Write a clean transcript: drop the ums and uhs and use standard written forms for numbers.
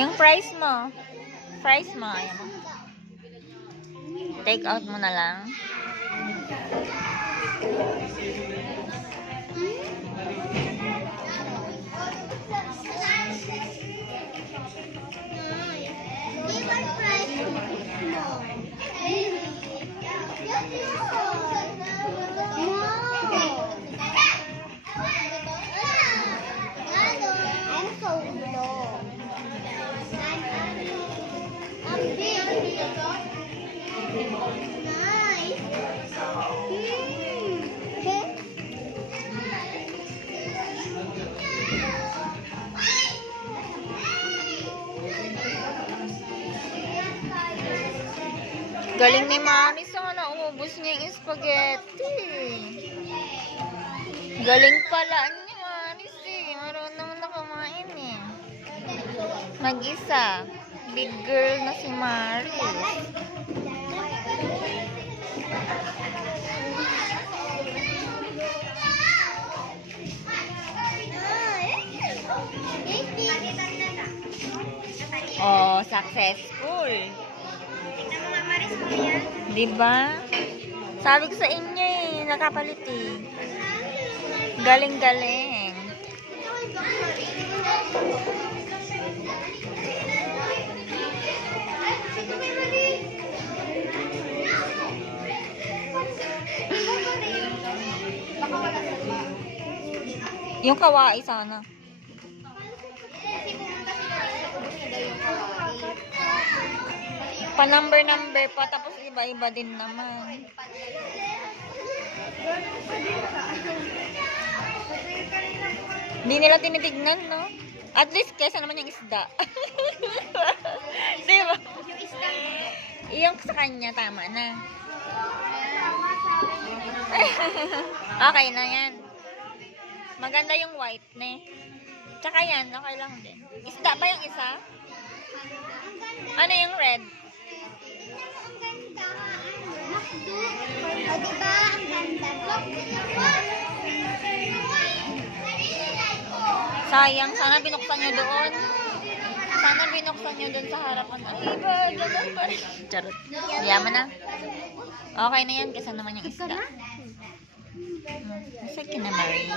Yung price mo. Price mo. Ayan mo. Take out mo na lang. Galing ni Mami. Sana umubos niya yung spaghetti. Galing pala ni Maris eh. Marunong na kumain eh. Mag-isa. Big girl na si Maris. Oh, successful. Diba? Sabi ko sa inyo eh, nakapalit eh. Galing-galing. Yung kawai sana. Pa-number pa, tapos iba-iba din naman. Hindi nila tinitignan, no? At least, kesa naman yung isda. Diba? Yung sa kanya, tama na. Okay na yan. Maganda yung white, ne? Tsaka yan, okay lang din. Isda ba yung isa? Ano yung red? O diba, ang ganda. Sayang, sana binuksan nyo doon. Sana binuksan nyo doon sa harapan. Ay, ba, ganun pa rin. Charot. Yaman na. Okay na yan, kasi naman yung isda. Sige na, Marie.